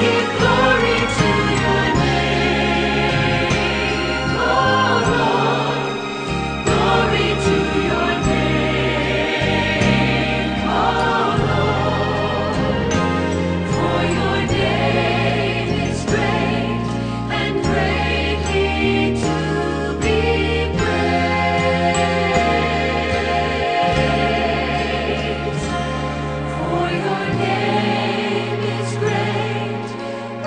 give glory to your name, oh Lord. Glory to your name, oh Lord. For your name is great and greatly to be praised. For your name is great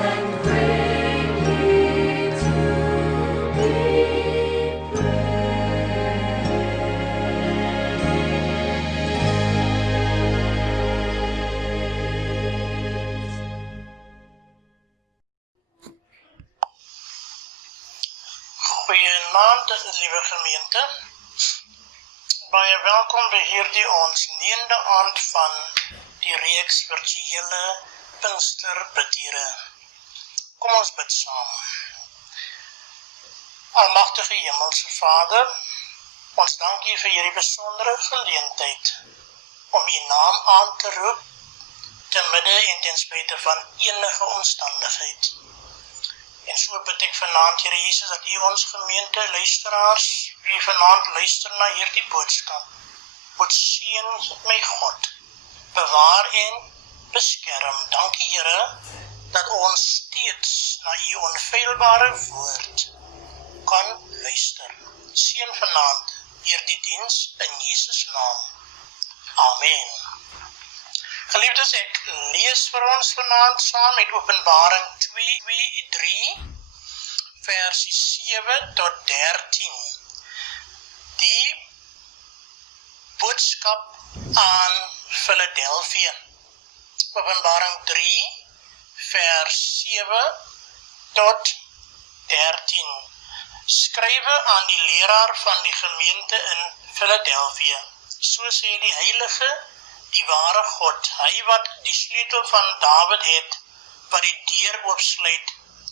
and greatly to be Goeienaand, liewe gemeente. Baie welkom by hierdie ons 9de aand van die reeks virtuele Pinksterbidure. Kom ons bid saam. Almagtige Hemelse Vader, ons dank U vir hierdie besondere geleentheid om U naam aan te roep te midde en ten spyte van enige omstandigheid. En so bid ek vanaand, Here Jesus, dat U ons gemeente luisteraars, wie vanaand luister na hierdie boodskap, moet seën my God, bewaar en beskerm. Dankie, Here, dat ons steeds na U onfeilbare woord kan luister. Seën vanaand hierdie diens in Jesus naam. Amen. Geliefdes, ek lees vir ons vanaand saam met Openbaring 2:3, versie 7 tot 13. Die boodskap aan Philadelphia. Openbaring 3, vers 7 tot 13. Skrywe aan die leraar van die gemeente in Philadelphia. So sê die heilige, die ware God, hy wat die sleutel van Dawid het, wat die deur oopsluit,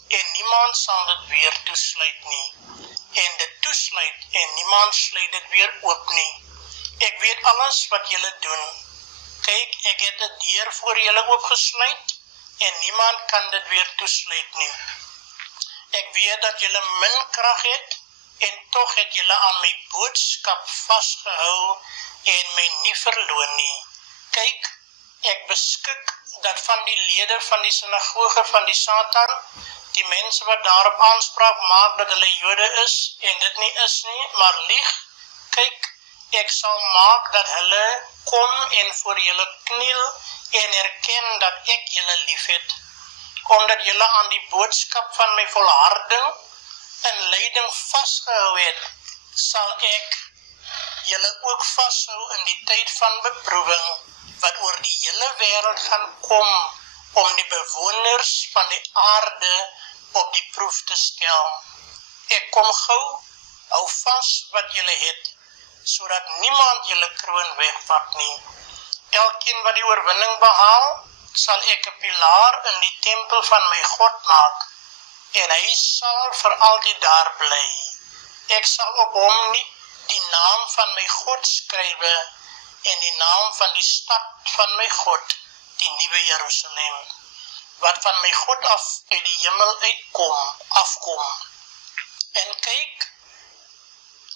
en niemand sal dit weer toesluit nie, en dit toesluit, en niemand sluit dit weer oop nie. Ek weet alles wat julle doen. Kyk, ek het die deur voor julle oopgesluit, en niemand kan dit weer toesluit nie. Ek weet dat julle min krag het, en tog het julle aan my boodskap vasgehou, en my nie verloon nie. Kyk, ek beskik dat van die lede van die sinagoge van die Satan, die mense wat daarop aanspraak maak dat hulle Jode is, en dit nie is nie, maar lieg, kyk, ek sal maak dat hulle kom en voor julle kniel, en erken dat ek julle lief het. Omdat julle aan die boodskap van my volharding en lyding vasgehou het, sal ek julle ook vashou in die tyd van beproewing, wat oor die hele wêreld gaan kom, om die bewoners van die aarde op die proef te stel. Ek kom gou, hou vas wat julle het, sodat niemand julle kroon wegvat nie. Elkeen wat die oorwinning behaal, sal ek 'n pilaar in die tempel van my God maak, en hy sal vir altyd daar bly. Ek sal op hom die naam van my God skrywe, en die naam van die stad van my God, die nuwe Jerusalem, wat van my God af uit die hemel afkom. En kyk,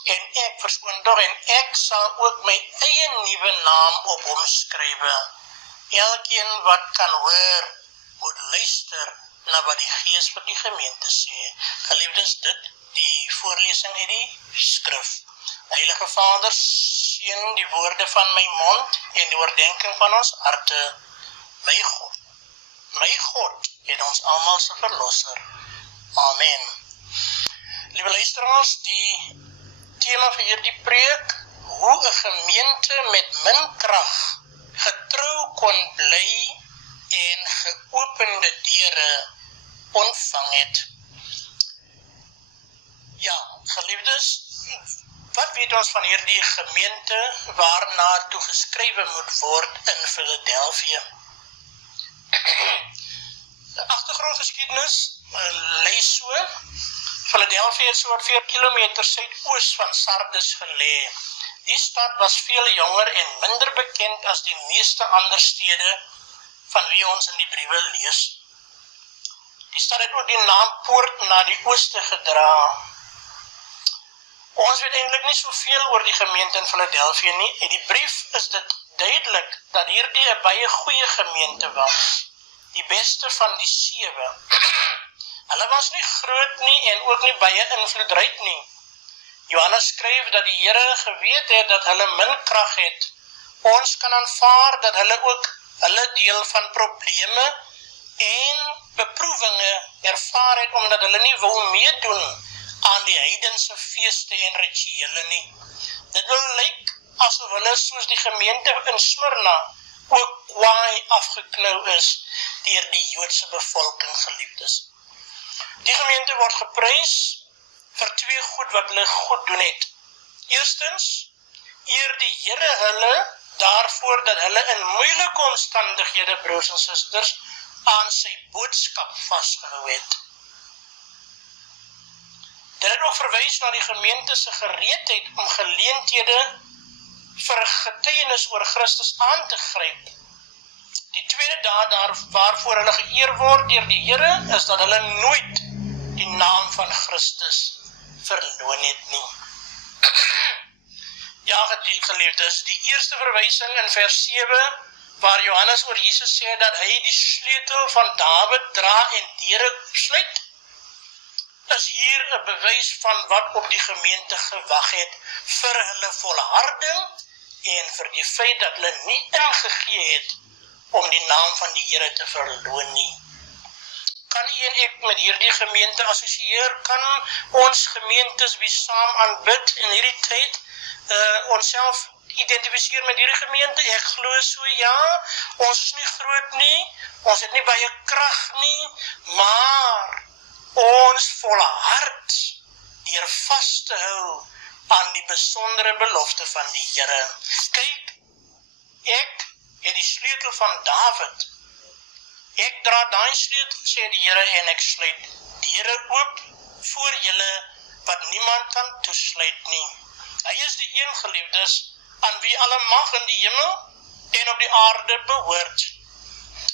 en ek sal ook my eie nuwe naam op hom skrywe. Elkeen wat kan hoor, moet luister na wat die Gees vir die gemeente sê. Geliefdes, dit die voorlesing uit die skrif. Heilige Vader, seën die woorde van my mond en die oordenking van ons harte. My God en ons almal se verlosser. Amen. Liewe luisteraars, die tema vir hierdie preek, hoe 'n gemeente met min krag getrou kon bly en geopende deure ontvang het. Ja, geliefdes, wat weet ons van hierdie gemeente waarna toe geskrywe moet word in Philadelphia? Die agtergrondgeskiedenis lei so. Philadelphia het so 4 kilometer suidoos van Sardis gelê. Die stad was veel jonger en minder bekend as die meeste ander stede van wie ons in die briewe lees. het ook die naam Poort na die Ooste gedra. Ons weet eintlik nie soveel oor die gemeente in Philadelphia nie, en die brief is dit duidelik dat hierdie 'n baie goeie gemeente was, die beste van die 7. Hulle was nie groot nie en ook nie baie invloedryk nie. Johannes skryf dat die Here geweet het dat hulle min krag het. Ons kan aanvaar dat hulle ook hulle deel van probleme en beproewinge ervaar het omdat hulle nie wou meedoen aan die heidense feeste en rituele nie. Dit wil lyk asof hulle soos die gemeente in Smyrna ook kwaai afgeknou is deur die Joodse bevolking, geliefdes. Die gemeente word geprys vir 2 goed wat hulle goed doen het. Eerstens, eer die Here hulle daarvoor dat hulle in moeilike omstandighede, broers en susters, aan sy boodskap vasgehou het. Dit het ook verwys na die gemeente se gereedheid om geleenthede vir getuienis oor Christus aan te gryp. Die tweede daad waarvoor hulle geëer word deur die Here is dat hulle nooit die naam van Christus verloon het nie. Ja, geliefdes, die eerste verwysing in vers 7, waar Johannes oor Jesus sê dat hy die sleutel van Dawid dra en deure sluit, is hier 'n bewys van wat op die gemeente gewag het vir hulle volharding en vir die feit dat hulle nie ingegee het om die naam van die Here te verloon nie. Kan u en ek met hierdie gemeente assosieer? Kan ons gemeentes wie saam aanbid in hierdie tyd onsself identifiseer met hierdie gemeente? Ek glo so, ja. Ons is nie groot nie, ons het nie baie krag nie, maar ons volhard deur vas te hou aan die besondere belofte van die Here. Kyk, ek het die sleutel van Dawid. Ek dra daai sleutel, sê die Here, en ek sluit deure oop voor julle wat niemand kan toesluit nie. Hy is die een, geliefdes, aan wie alle mag in die hemel en op die aarde behoort.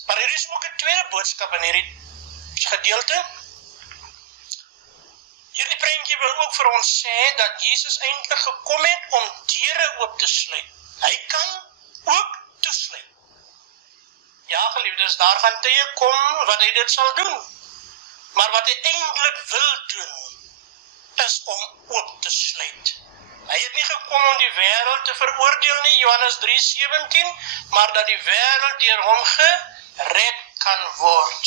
Maar hier is ook 'n tweede boodskap in hierdie gedeelte. Hierdie prentjie wil ook vir ons sê dat Jesus eintlik gekom het om deure oop te sluit. Hy kan ook toesluit. Ja, geliefdes, daar gaan tye kom wat hy dit sal doen. Maar wat hy eintlik wil doen, is om oop te sluit. Hy het nie gekom om die wêreld te veroordeel nie, Johannes 3:17, maar dat die wêreld deur hom gered kan word.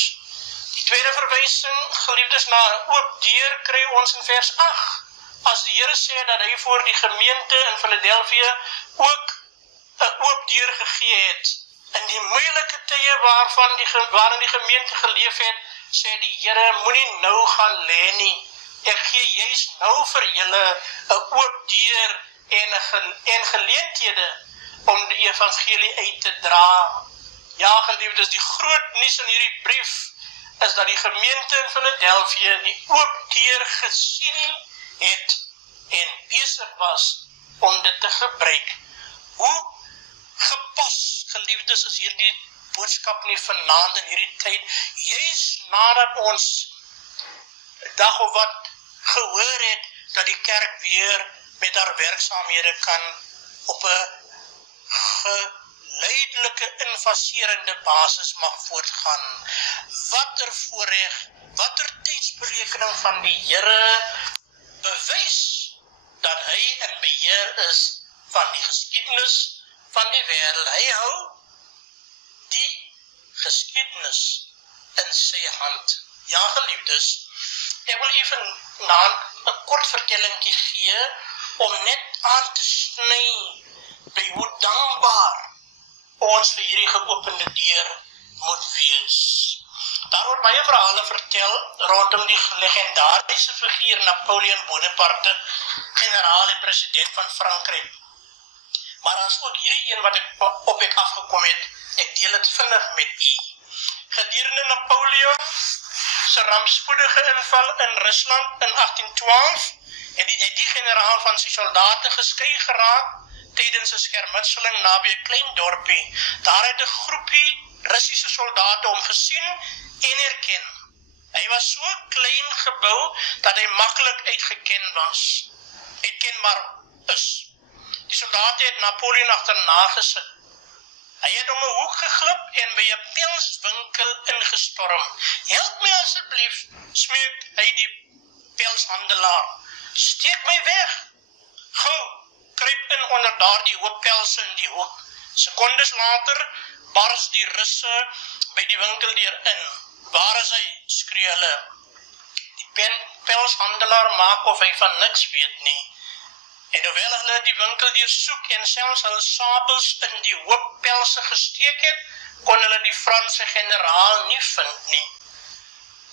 Die tweede verwysing, geliefdes, na 'n oop deur kry ons in vers 8. As die Here sê dat hy voor die gemeente in Philadelphia ook 'n oop deur gegee het, in die moeilike tye waarin die gemeente geleef het, sê die Here, moenie nou gaan lê nie. Ek gee juist nou vir julle 'n oop deur en geleenthede om die evangelie uit te dra. Ja, geliefdes, die groot nuus in hierdie brief is dat die gemeente in Philadelphia die oop deur gesien het en besig was om dit te gebruik. Hoe gepas, geliefdes, is hierdie boodskap nie vanaand in hierdie tyd, juist nadat ons dag of wat gehoor het dat die kerk weer met haar werksaamhede kan op 'n geleidelike infaserende basis mag voortgaan. Watter voorreg, watter tydsberekening van die Here bewys dat hy in beheer is van die geskiedenis van die wêreld. Hy hou die geskiedenis in sy hand. Ja, geliefdes, ek wil even na 'n kort vertellingkie gee om net aan te sny by hoe dankbaar ons vir hierdie geopende deur moet wees. Daar word baie verhale vertel rondom die legendariese figuur Napoleon Bonaparte, generaal en president van Frankryk. Maar daar is ook hierdie een wat ek afgekom het, ek deel het vinnig met u. Gedurende Napoleon se rampspoedige inval in Rusland in 1812, het die generaal van sy soldate geskei geraak tydens 'n skermutseling naby 'n klein dorpie. Daar het 'n groepie Russiese soldate hom gesien en herken. Hy was so klein gebou, dat hy maklik uitkenbaar is. Die soldate het Napoleon agterna gesit. Hy het om 'n hoek geglip en by 'n pelswinkel ingestorm. "Help my asseblief," smeek hy die pelshandelaar. "Steek my weg. Gou, kruip in onder daardie hoop pelse in die hoek." Sekondes later bars die Russe by die winkeldeur in. "Waar is hy?" skree hulle. Die pelshandelaar maak of hy van niks weet nie. En hoewel hulle die winkeldeur soek en selfs hulle sabels in die hoop pelse gesteek het, kon hulle die Franse generaal nie vind nie.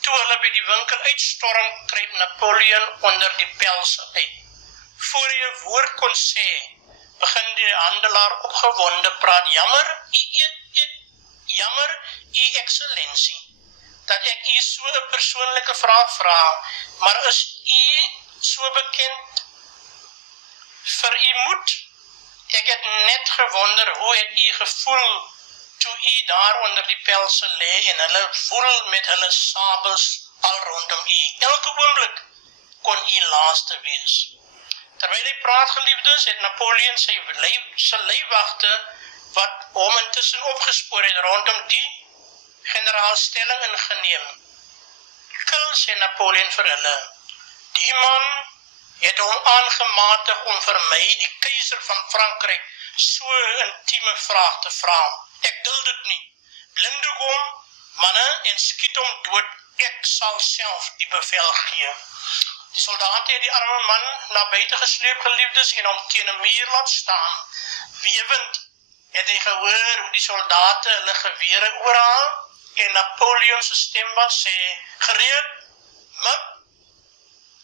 Toe hulle by die winkel uitstorm, kruip Napoleon onder die pelse uit. Voor hy 'n woord kon sê, begin die handelaar opgewonde praat. Jammer, u excellentie, dat ek u so 'n persoonlike vraag vra, maar is u so bekend vir u moed? Ek het net gewonder, hoe het u gevoel toe u daar onder die pelse lê en hulle voel met hulle sabels al rondom u. Elke oomblik kon u laaste wees. Terwyl hy praat, geliefdes, het Napoleon sy leibwagte wat hom intussen opgespoor het rondom die generaalstelling ingeneem. "Kil," sê Napoleon vir hulle. "Die man het hom aangematig om vir my, die keiser van Frankryk, so 'n intieme vraag te vra. Ek duld dit nie. Blinddoek hom, manne, en skiet hom dood. Ek sal self die bevel gee." Die soldate het die arme man na buite gesleep, geliefdes, en hom teen 'n muur laat staan. Wewend het hy gehoor hoe die soldate hulle gewere oorhaal, en Napoleon se stem wat sê, "Gereed, mik."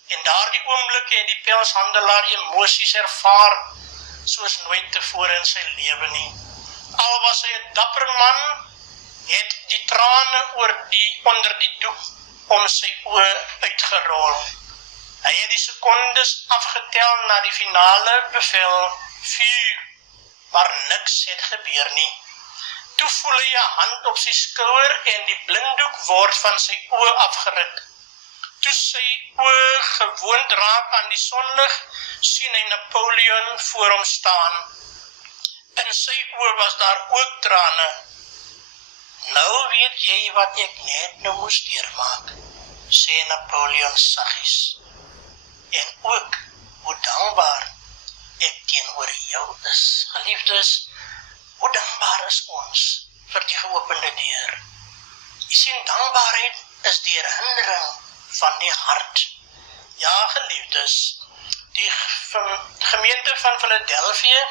En daardie oomblik het die pelshandelaar emosies ervaar, soos nooit tevore in sy lewe nie. Al was hy 'n dapper man, het die trane onder die doek om sy oë uitgerol. Hy het die sekondes afgetel na die finale bevel, vuur, maar niks het gebeur nie. Toe voel hy 'n hand op sy skouer en die blinddoek word van sy oë afgeruk. Toe sy oë gewoond raak aan die sonlig, sien hy Napoleon voor hom staan. In sy oë was daar ook trane. "Nou weet jy wat ek net nou moes deurmaak," sê Napoleon saggies. "En ook hoe dankbaar ek teenoor jou is." Geliefdes, hoe dankbaar is ons vir die geopende deur? Jy sien, dankbaarheid is die herinnering van die hart. Ja, geliefdes, die gemeente van Philadelphia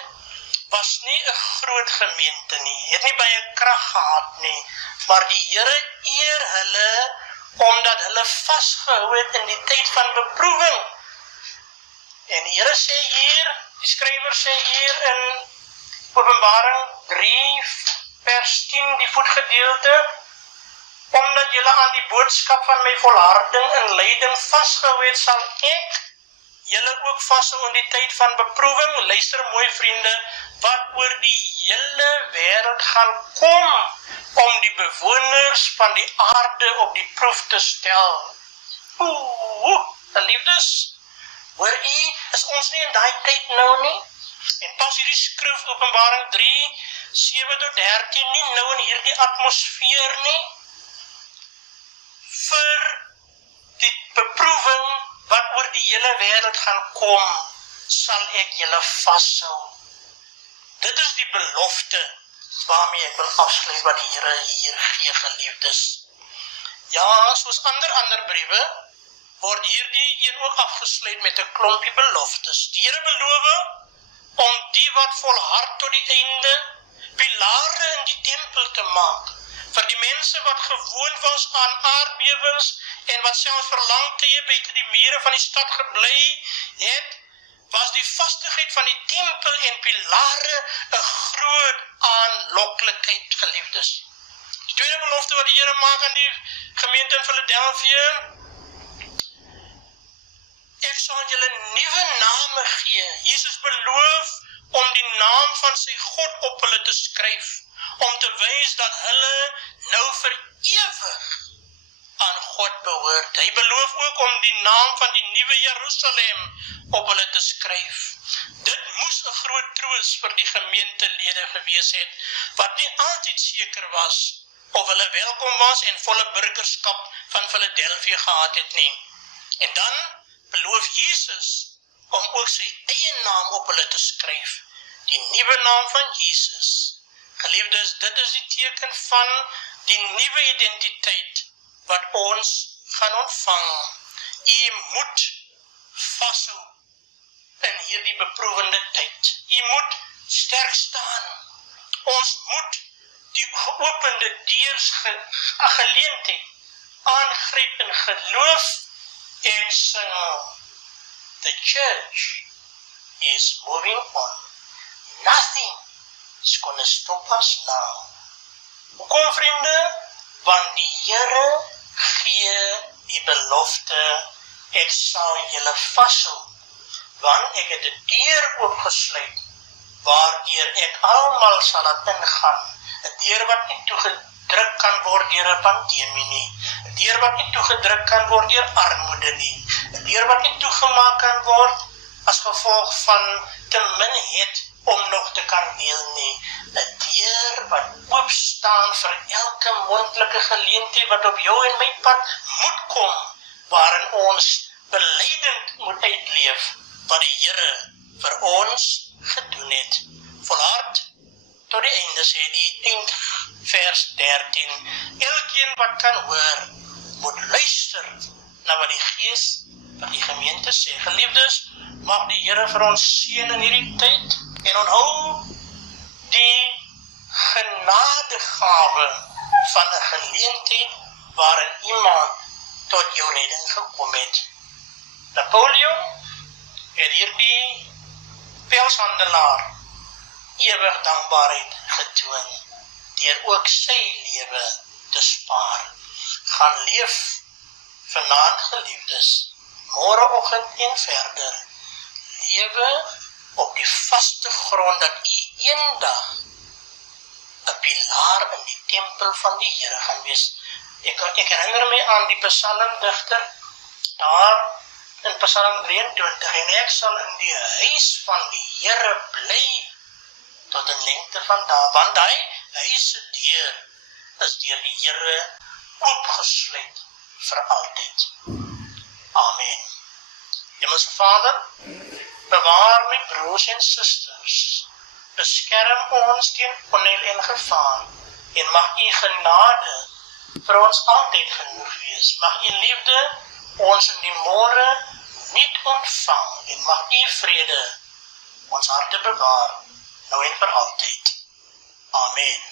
was nie 'n groot gemeente nie, het nie baie krag gehad nie, maar die Here eer hulle, omdat hulle vasgehou het in die tyd van beproewing. En die Here sê hier, die skrywer sê hier in Openbaring 3 vers 10, die voetgedeelte, "Omdat julle aan die boodskap van my volharding in lyding vasgehou het, sal ek julle ook vashou in die tyd van beproewing." Luister mooi, vriende, wat oor die hele wêreld gaan kom, om die bewoners van die aarde op die proef te stel. Geliefdes, hoor u, is ons nie in daai tyd nou nie? En pas hierdie skrif, Openbaring 3, 7-13, nie nou in hierdie atmosfeer nie, vir die beproewing wat oor die hele wêreld gaan kom, sal ek julle vashou. Dit is die belofte waarmee ek wil afsluit wat die Here hier gee, geliefdes. Ja, soos ander briewe, word hierdie een ook afgesluit met 'n klompie beloftes. Die Here beloof om die wat volhard tot die einde, pilare in die tempel te maak, vir die mense wat gewoond was aan aardbewings en wat selfs verlang te hê buite die mure van die stad gebly het, was die vastigheid van die tempel en pilare 'n groot aanloklikheid, geliefdes. Die tweede belofte wat die Here maak aan die gemeente in Philadelphia, ek sal julle nuwe name gee. Jesus beloof om die naam van sy God op hulle te skryf, om te wys dat hulle nou vir ewig aan God behoort. Hy beloof ook om die naam van die nuwe Jerusalem op hulle te skryf. Dit moes 'n groot troos vir die gemeentelede gewees het, wat nie altyd seker was of hulle welkom was en volle burgerskap van Philadelphia gehad het nie. En dan beloof Jesus om ook sy eie naam op hulle te skryf, die nuwe naam van Jesus. Geliefdes, dit is die teken van die nuwe identiteit wat ons gaan ontvang. U moet vashou in hierdie beproewende tyd. U moet sterk staan. Ons moet die geopende deurs geleentheid aangryp in geloof en sing. The church is moving on. Nothing is going to stop us now. Hoekom, vriende? Want die Here gee die belofte, ek sal julle vashou, want ek het 'n deur oopgesluit, waardeur ek almal sal laat ingaan, 'n deur wat nie toegedruk kan word deur 'n pandemie nie, 'n deur wat nie toegedruk kan word deur armoede nie, 'n deur wat nie toegemaak kan word as gevolg van te min het om nog te kan deel nie, 'n deur wat oop staan vir elke moontlike geleentheid wat op jou en my pad moet kom, waarin ons beleidend moet uitleef wat die Here vir ons gedoen het. Volhard tot die einde, sê die eindvers 13. Elkeen wat kan hoor, moet luister na wat die Gees van die gemeente sê. Geliefdes, mag die Here vir ons seën in hierdie tyd, en onthou die genadegawe van 'n geleentheid waarin iemand tot jou redding gekom het. Napoleon het hierdie pelshandelaar ewig dankbaarheid getoon, deur ook sy lewe te spaar. Gaan leef vanaand, geliefdes, môreoggend en verder. Lewe op die vaste grond dat u eendag 'n pilaar in die tempel van die Here gaan wees. Ek herinner my aan die psalmdigter daar in Psalm 23, en ek sal in die huis van die Here bly tot in lengte van dae, want hy huis se deur is deur die Here oopgesluit vir altyd. Amen. Hemelse Vader, bewaar my broers en susters, beskerm ons teen onheil en gevaar, en mag u genade vir ons altyd genoeg wees. Mag u liefde ons in die môre niet ontvang, en mag u vrede ons harte bewaar, nou en vir altyd. Amen.